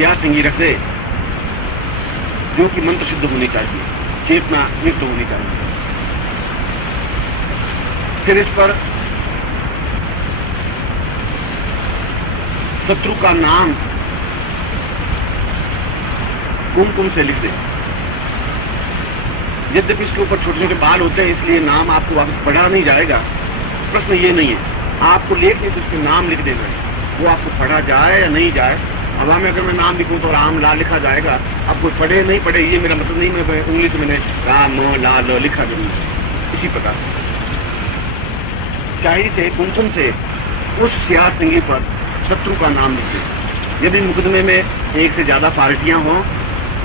क्या सिंगी रख दे जो कि मंत्र सिद्ध होनी चाहिए, चेतना युक्त होनी चाहिए। फिर इस पर शत्रु का नाम कुमकुम से लिख दे। यद्यपि इसके ऊपर छोटे छोटे बाल होते हैं इसलिए नाम आपको वापस पढ़ा नहीं जाएगा, प्रश्न ये नहीं है, आपको लेख नहीं तो उसके नाम लिख देना है, वो आपको पढ़ा जाए या नहीं जाए। हवा में अगर मैं नाम लिखूं तो राम ला लिखा जाएगा, अब कोई पढ़े नहीं पढ़े ये मेरा मतलब नहीं, मैं उंगली से मैंने राम ला ल लिखा जरूर। इसी प्रकार स्याही से कुमकुम से उस स्याह सिंगी पर शत्रु का नाम लिख दे। यदि मुकदमे में एक से ज्यादा पार्टियां हों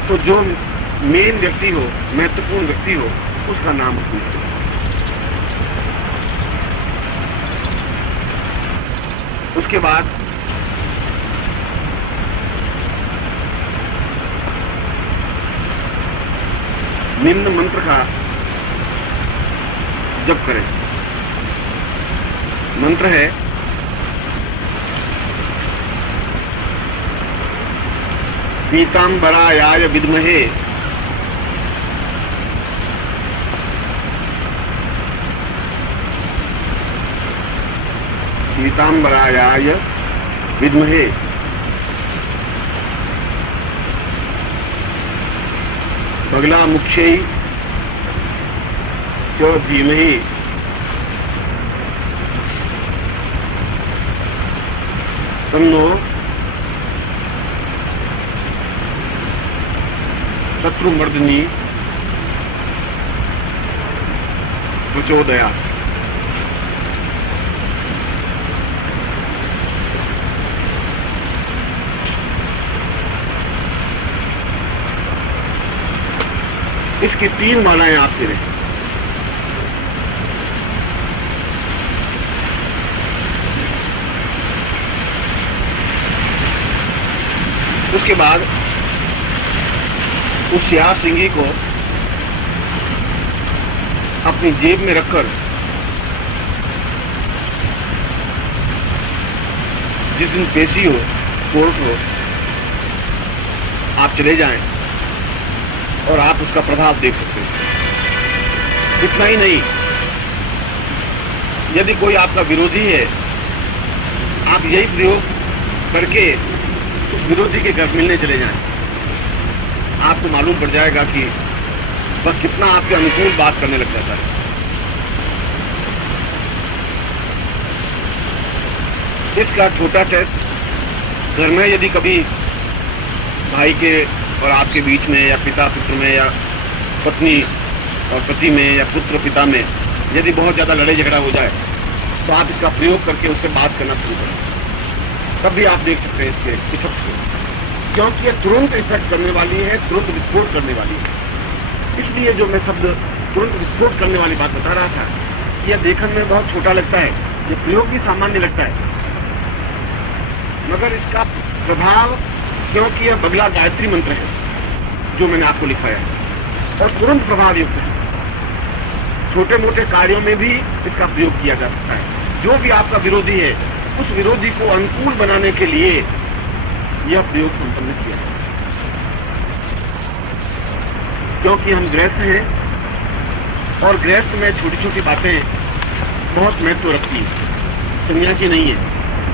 तो जो मेन व्यक्ति हो, महत्वपूर्ण व्यक्ति हो, उसका नाम लिख दे। उसके बाद निम्न मंत्र का जप करें। मंत्र है पीतांबरायाय विद्महे पीतांबरायाय विद्महे बगलामुख्यै च धीमहि तन्नो शत्रुमर्दिनी प्रचोदयात्। इसकी 3 मालाएं आप फिरें। उसके बाद उस स्याह सिंगी को अपनी जेब में रखकर जिस दिन पेशी हो, कोर्ट हो, आप चले जाएं और आप उसका प्रभाव देख सकते हैं। इतना ही नहीं, यदि कोई आपका विरोधी है, आप यही प्रयोग करके उस विरोधी के घर मिलने चले जाएं, आपको मालूम पड़ जाएगा कि बस कितना आपके अनुकूल बात करने लग जाता है। इसका छोटा टेस्ट घर में यदि कभी भाई के और आपके बीच में या पिता पुत्र में या पत्नी और पति में या पुत्र पिता में यदि बहुत ज्यादा लड़ाई झगड़ा हो जाए तो आप इसका प्रयोग करके उससे बात करना शुरू करें, तब भी आप देख सकते हैं इसके इफेक्ट को, क्योंकि ये तुरंत इफेक्ट करने वाली है, तुरंत विस्फोट करने वाली है। इसलिए जो मैं शब्द तुरंत विस्फोट करने वाली बात बता रहा था, यह देखने में बहुत छोटा लगता है, ये प्रयोग भी सामान्य लगता है, मगर इसका प्रभाव, क्योंकि यह बगला गायत्री मंत्र है जो मैंने आपको लिखाया है और तुरंत प्रभाव युक्त है, छोटे मोटे कार्यों में भी इसका प्रयोग किया जा सकता है। जो भी आपका विरोधी है उस विरोधी को अनुकूल बनाने के लिए यह प्रयोग संपन्न किया है। क्योंकि हम गृहस्थ हैं और गृहस्थ में छोटी छोटी बातें बहुत महत्व रखती है। सन्यासी नहीं है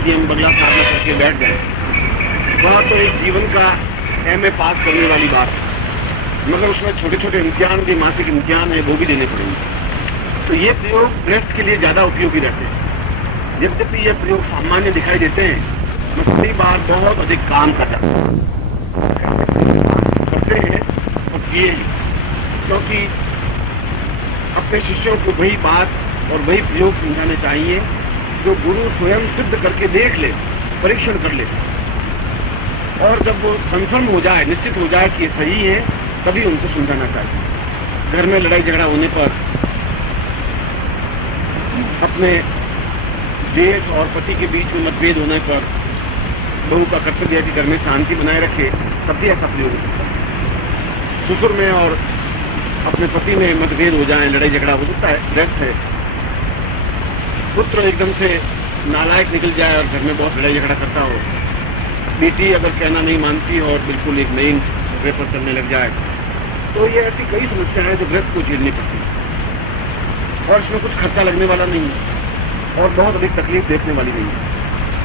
कि हम बगला साधना करके बैठ गए, वह तो एक जीवन का एमए पास करने वाली बात है, मगर उसमें छोटे छोटे इम्तिहान भी, मासिक इम्तिहान है, वो भी देने पड़ेंगे। तो ये प्रयोग गृहस्थ के लिए ज्यादा उपयोगी रहते हैं। यद्यपि ये प्रयोग सामान्य दिखाई देते हैं, मगर कई बार बहुत अधिक काम कर जाते हैं, करते हैं और किए हैं, क्योंकि अपने शिष्यों को वही बात और वही प्रयोग समझाने चाहिए जो गुरु स्वयं सिद्ध करके देख ले, परीक्षण कर ले, और जब वो कंफर्म हो जाए, निश्चित हो जाए कि ये सही है, तभी उनको समझाना चाहिए। घर में लड़ाई झगड़ा होने पर, अपने जेठ और पति के बीच में मतभेद होने पर बहू का कर्तव्य है कि घर में शांति बनाए रखे, तब भी ऐसा प्रयोग होता है। ससुर में और अपने पति में मतभेद हो जाए, लड़ाई झगड़ा हो सकता है, गृहस्थ है। पुत्र एकदम से नालायक निकल जाए और घर में बहुत लड़ाई झगड़ा करता हो, बेटी अगर कहना नहीं मानती और बिल्कुल एक नई वे पर चलने लग जाए, तो ये ऐसी कई समस्याएं हैं जो गृहस्थ को झेलनी पड़ती है। और इसमें कुछ खर्चा लगने वाला नहीं है और बहुत अधिक तकलीफ देखने वाली नहीं है,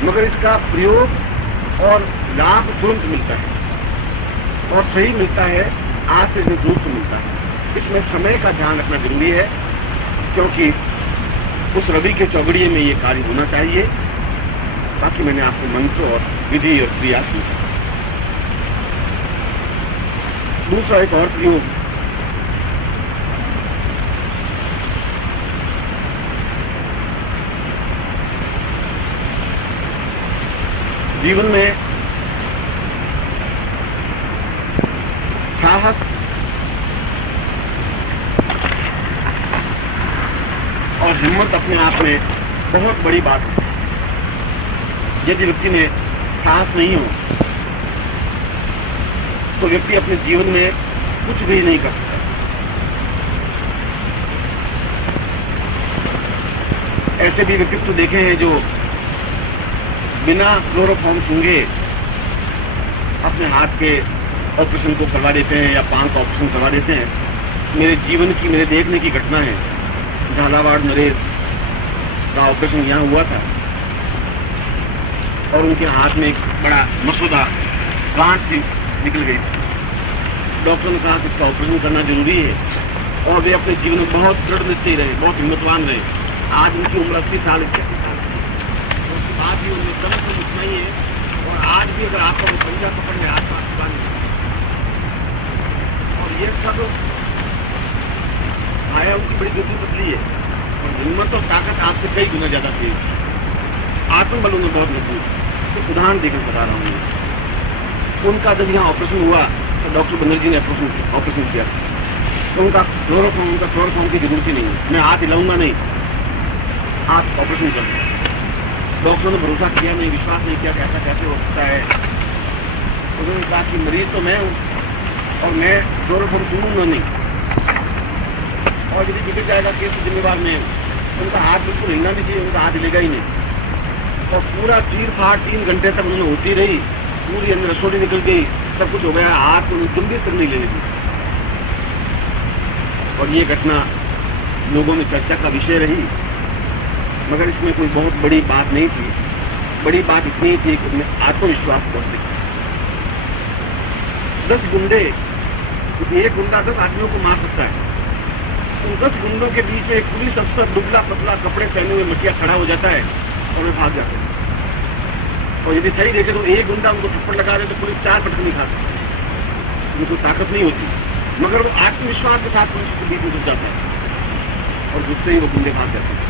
मगर इसका प्रयोग और लाभ तुरंत मिलता है और सही मिलता है, आज से दूर से मिलता है। इसमें समय का ध्यान रखना जरूरी है, क्योंकि उस रवि के चौगड़िए में ये कार्य होना चाहिए। बाकी मैंने आपको मंत्र और विधि और क्रिया सुना। दूसरा एक और प्रयोग, जीवन में साहस और हिम्मत अपने आप में बहुत बड़ी बात है। यदि व्यक्ति में साहस नहीं हो तो व्यक्ति अपने जीवन में कुछ भी नहीं कर सकता। ऐसे भी व्यक्तित्व देखे हैं जो बिना क्लोरोफॉर्म सूंघे अपने हाथ के ऑपरेशन को करवा देते हैं या पांव का ऑपरेशन करवा देते हैं। मेरे जीवन की, मेरे देखने की घटना है। झालावाड़ नरेश का ऑपरेशन यहां हुआ था और उनके हाथ में एक बड़ा मसूदा गांठ सी निकल गई। डॉक्टर ने कहा कि इसका ऑपरेशन करना जरूरी है और वे अपने जीवन में बहुत दृढ़ निश्चय रहे, बहुत हिम्मतवान रहे। आज उनकी उम्र 80 साल 81 साल की, उसके बाद भी उनमें दम तो इतना ही है और आज भी अगर आपका वो पंजा पकड़ में आस पास नहीं। और ये सब आया उनकी बड़ी गति बदली है और हिम्मत और ताकत आपसे कई गुना ज्यादा थी। आत्मबल उन्हें बहुत मजबूत। तो उदाहरण देकर बता रहा हूँ। उनका जब यहाँ ऑपरेशन हुआ तो डॉक्टर बनर्जी ने ऑपरेशन किया तो उनका क्लोरोफॉर्म की जरूरत ही नहीं है। मैं हाथ हिलाऊंगा नहीं, आप ऑपरेशन कर दो। डॉक्टरों ने भरोसा किया नहीं, विश्वास नहीं किया कि ऐसा कैसे हो सकता है। उन्होंने कहा कि मरीज तो मैं हूं और मैं क्लोरोफॉर्म दूंगा नहीं, और यदि बिगड़ जाएगा केस तो जिम्मेवार मैं हूं। उनका हाथ बिल्कुल हिलना नहीं चाहिए, उनका हाथ हिलेगा ही नहीं। और पूरा चीर फाड़ 3 घंटे तक उन्होंने होती रही, पूरी अंदर रसोड़ी निकल गई, सब कुछ हो गया। हाथ उन्होंने गंभीर तक नहीं लेने दी। और ये घटना लोगों में चर्चा का विषय रही, मगर इसमें कोई बहुत बड़ी बात नहीं थी। बड़ी बात इतनी थी कि उनमें आत्मविश्वास बहुत दिखा। 10 गुंडे, एक गुंडा 10 आदमियों को मार सकता है। उन 10 गुंडों के बीच में एक पुलिस अफसर दुबला पतला कपड़े पहने हुए मटिया खड़ा हो जाता है और वे भाग जाते हैं। और यदि सही देखे तो एक गुंडा उनको थप्पड़ लगा रहे तो पुलिस 4 पटक नहीं खा सकती, उनको ताकत नहीं होती, मगर वो आत्मविश्वास के साथ पुलिस के बीच में घुस जाता है और घुसते ही वो गुंडे भाग जाते हैं।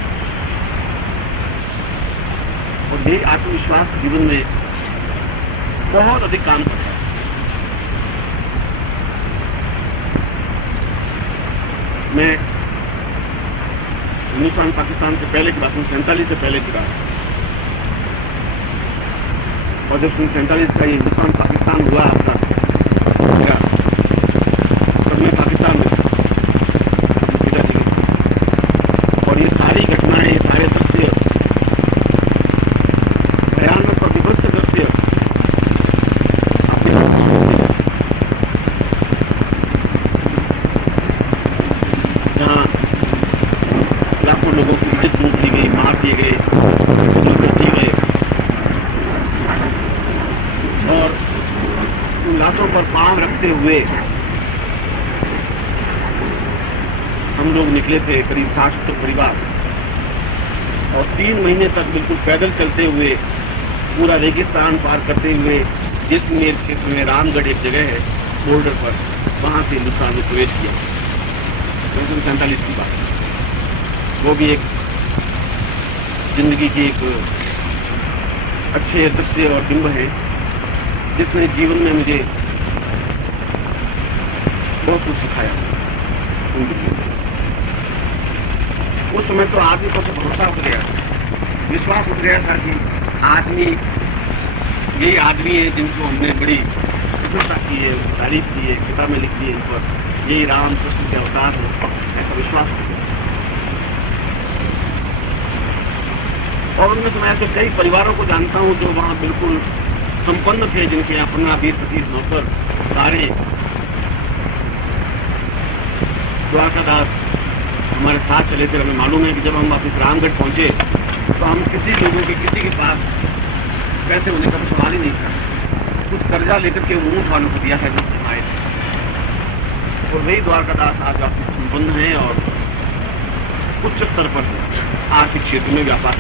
और यही आत्मविश्वास जीवन में बहुत अधिक काम करता है। मैं हिंदुस्तान पाकिस्तान से पहले की बात, 47 से पहले की बात, और जब 47 का ये हिंदुस्तान पाकिस्तान हुआ आपका, तब मैं पाकिस्तान में था पिताजी के। और ये सारी घटनाएं, ये सारे दृश्य, भयानक और विभत्स दृश्य जहाँ लाखों लोगों की इज्जत लूट ली गई, मार दिए गए, दिए गए, और उन लाशों पर पांव रखते हुए हम लोग निकले थे, करीब 60 परिवार, और 3 महीने तक बिल्कुल पैदल चलते हुए पूरा रेगिस्तान पार करते हुए जिसमेर क्षेत्र में रामगढ़ एक जगह है बॉर्डर पर, वहां से हिंदुस्तान में प्रवेश किया। 1947 की बात, वो भी एक जिंदगी की एक अच्छे दृश्य और बिंब है जिसने जीवन में मुझे बहुत कुछ सिखाया। उस समय तो आदमी को भरोसा उठ गया, विश्वास उठ गया था कि आदमी, यही आदमी है जिनको हमने बड़ी प्रशंसा की है, तारीफ की है, किताब में लिखी है, इन पर यही राम कृष्ण के अवतार है, ऐसा विश्वास हो गया। और उनमें से मैं ऐसे कई परिवारों को जानता हूं जो वहां बिल्कुल संपन्न थे, जिनके यहाँ 15-20-25 नौकर सारे। द्वारकादास हमारे साथ चले थे। हमें मालूम है कि जब हम वापिस रामगढ़ पहुंचे तो हम किसी के पास पैसे होने का तो सवाल ही नहीं था। कुछ कर्जा लेकर के ऊँट वालों को दिया है जो आए थे। और वही द्वारकादास आज वापिस संपन्न है और उच्च स्तर पर आर्थिक क्षेत्र में व्यापार